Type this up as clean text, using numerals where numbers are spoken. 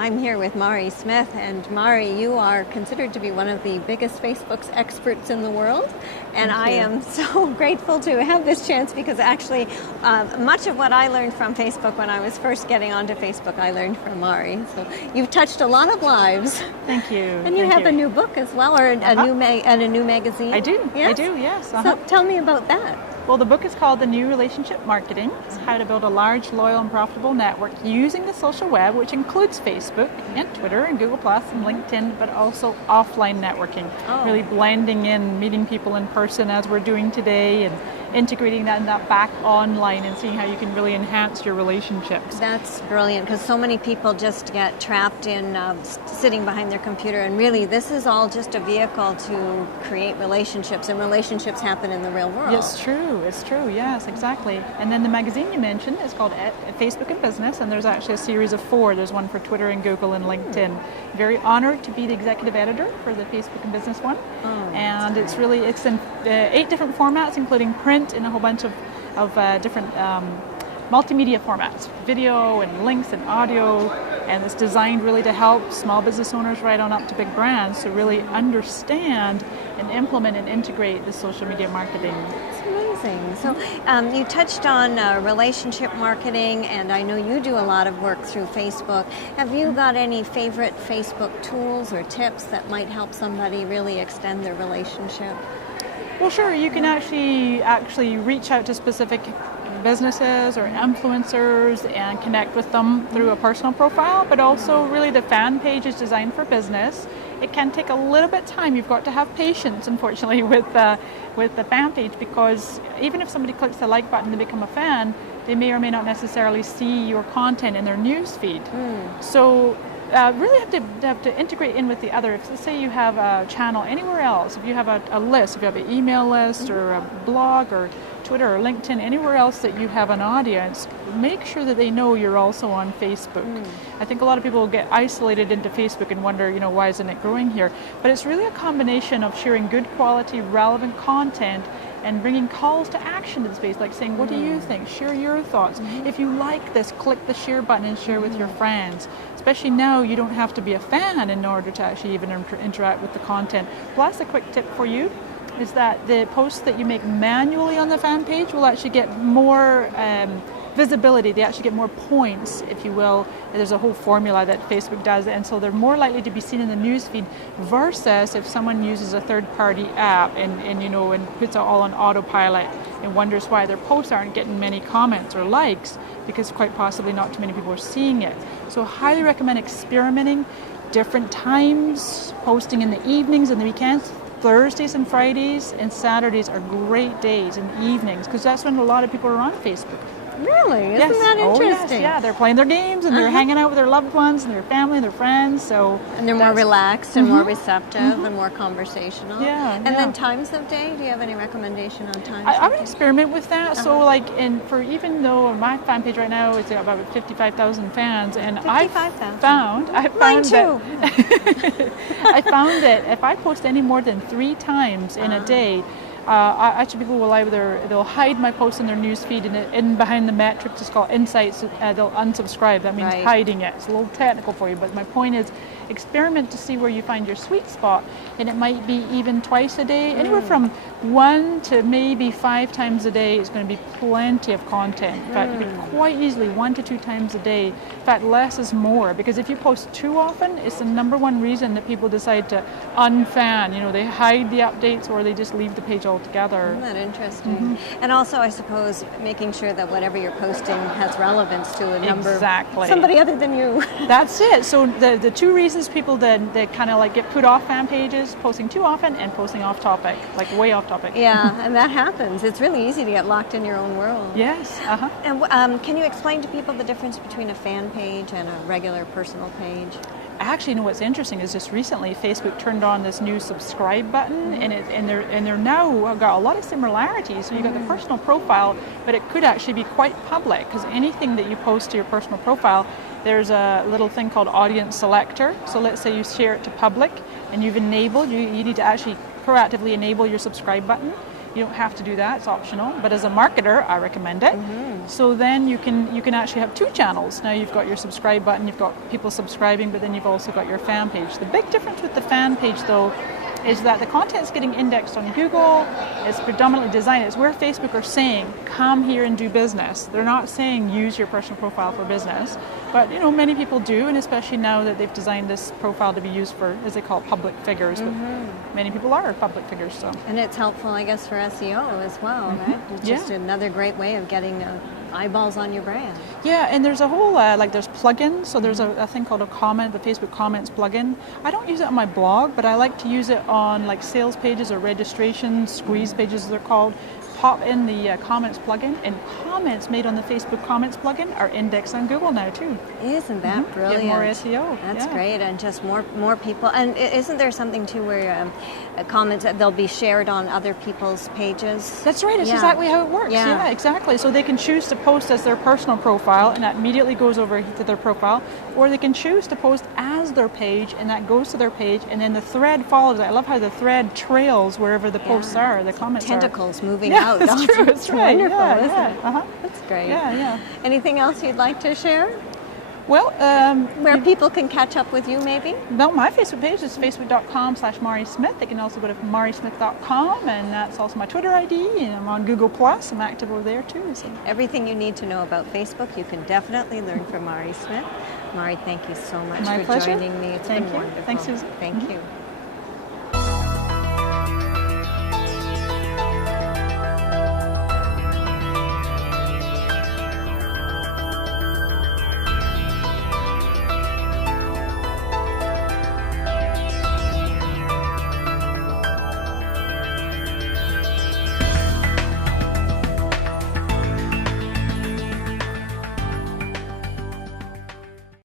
I'm here with Mari Smith, and Mari, you are considered to be one of the biggest Facebook experts in the world, and I am so grateful to have this chance because actually much of what I learned from Facebook when I was first getting onto Facebook, I learned from Mari. So you've touched a lot of lives. Thank you. And you have a new book as well, or a new magazine? I do. Yes? I do, yes. So tell me about that. Well, the book is called The New Relationship Marketing. It's how to build a large, loyal, and profitable network using the social web, which includes Facebook and Twitter and Google Plus and LinkedIn, but also offline networking. Really blending in, meeting people in person as we're doing today, and integrating that back online and seeing how you can really enhance your relationships. That's brilliant, because so many people just get trapped in sitting behind their computer, and really this is all just a vehicle to create relationships, and relationships happen in the real world. It's true, yes, exactly. And then the magazine you mentioned is called Facebook and Business, and there's actually a series of 4. There's one for Twitter and Google and LinkedIn. Very honored to be the executive editor for the Facebook and Business one. And it's in 8 different formats, including print and a whole bunch of different multimedia formats, video and links and audio, and it's designed really to help small business owners right on up to big brands to really understand and implement and integrate the social media marketing. It's amazing. So you touched on relationship marketing, and I know you do a lot of work through Facebook. Have you got any favorite Facebook tools or tips that might help somebody really extend their relationship? Well, sure. You can actually reach out to specific businesses or influencers and connect with them through a personal profile, but also really the fan page is designed for business. It can take a little bit of time. You've got to have patience, unfortunately, with the fan page, because even if somebody clicks the like button to become a fan, they may or may not necessarily see your content in their news feed. So really have to integrate in with the other. If, let's say, you have a channel anywhere else, if you have a list, if you have an email list or a blog or Twitter or LinkedIn, anywhere else that you have an audience, make sure that they know you're also on Facebook. I think a lot of people get isolated into Facebook and wonder, why isn't it growing here? But it's really a combination of sharing good quality, relevant content and bringing calls to action to the space, like saying, what do you think? Share your thoughts. If you like this, click the share button and share with your friends. Especially now, you don't have to be a fan in order to actually even interact with the content. Plus, a quick tip for you is that the posts that you make manually on the fan page will actually get more visibility. They actually get more points, if you will. There's a whole formula that Facebook does, and so they're more likely to be seen in the newsfeed versus if someone uses a third-party app and puts it all on autopilot and wonders why their posts aren't getting many comments or likes, because quite possibly not too many people are seeing it. So highly recommend experimenting different times, posting in the evenings and the weekends. Thursdays and Fridays and Saturdays are great days, and evenings, because that's when a lot of people are on Facebook. Really? Isn't that interesting? Yeah, they're playing their games and they're hanging out with their loved ones and their family and their friends. And they're more relaxed and more receptive and more conversational. And then times of day, do you have any recommendation on times? I would experiment with that. So even though my fan page right now is about 55,000 fans, and I found that if I post any more than 3 times in a day, actually people will they'll hide my post in their news feed, and in behind the metrics it's called insights, they'll unsubscribe. That means hiding it. It's a little technical for you, but my point is experiment to see where you find your sweet spot, and it might be even twice a day. Anywhere from 1 to maybe 5 times a day is going to be plenty of content. In fact, you could quite easily 1 to 2 times a day. In fact, less is more, because if you post too often, it's the number one reason that people decide to unfan. They hide the updates or they just leave the page altogether. Isn't that interesting? And also, I suppose, making sure that whatever you're posting has relevance to a number somebody other than you. That's it. So the 2 reasons people then they kind of get put off fan pages: posting too often and posting off topic, way off topic. Yeah, and that happens. It's really easy to get locked in your own world. Yes. And can you explain to people the difference between a fan page and a regular personal page? Actually, what's interesting is just recently Facebook turned on this new subscribe button, and they're now got a lot of similarities. So you got the personal profile, but it could actually be quite public, because anything that you post to your personal profile, there's a little thing called audience selector. So let's say you share it to public, and you've enabled, you need to actually proactively enable your subscribe button. You don't have to do that, it's optional. But as a marketer, I recommend it. So then you can actually have 2 channels. Now you've got your subscribe button, you've got people subscribing, but then you've also got your fan page. The big difference with the fan page though is that the content's getting indexed on Google. It's predominantly designed. It's where Facebook are saying, come here and do business. They're not saying use your personal profile for business. But many people do, and especially now that they've designed this profile to be used for, as they call it, public figures. But many people are public figures. So. And it's helpful, I guess, for SEO as well, right? It's just another great way of getting eyeballs on your brand. Yeah, and there's a whole, there's plugins. So there's a thing called the Facebook Comments plugin. I don't use it on my blog, but I like to use it on sales pages or registrations, squeeze pages as they're called. Pop in the comments plugin, and comments made on the Facebook comments plugin are indexed on Google now too. Isn't that brilliant? Get more SEO. That's great, and just more people. And isn't there something too where comments they'll be shared on other people's pages? That's right. It's exactly how it works. Yeah, exactly. So they can choose to post as their personal profile, and that immediately goes over to their profile, or they can choose to post as their page, and that goes to their page, and then the thread follows. I love how the thread trails wherever the posts are, the comments tentacles moving out. That's true. It's right. Wonderful, isn't it? Uh-huh. That's great. Yeah. Anything else you'd like to share? Well, where people can catch up with you, maybe? No, my Facebook page is facebook.com/Mari Smith. They can also go to marismith.com, and that's also my Twitter ID, and I'm on Google+. I'm active over there too. So. Everything you need to know about Facebook, you can definitely learn from Mari Smith. Mari, thank you so much my for pleasure. joining me. It's been wonderful. Thanks, Susan. Thank you.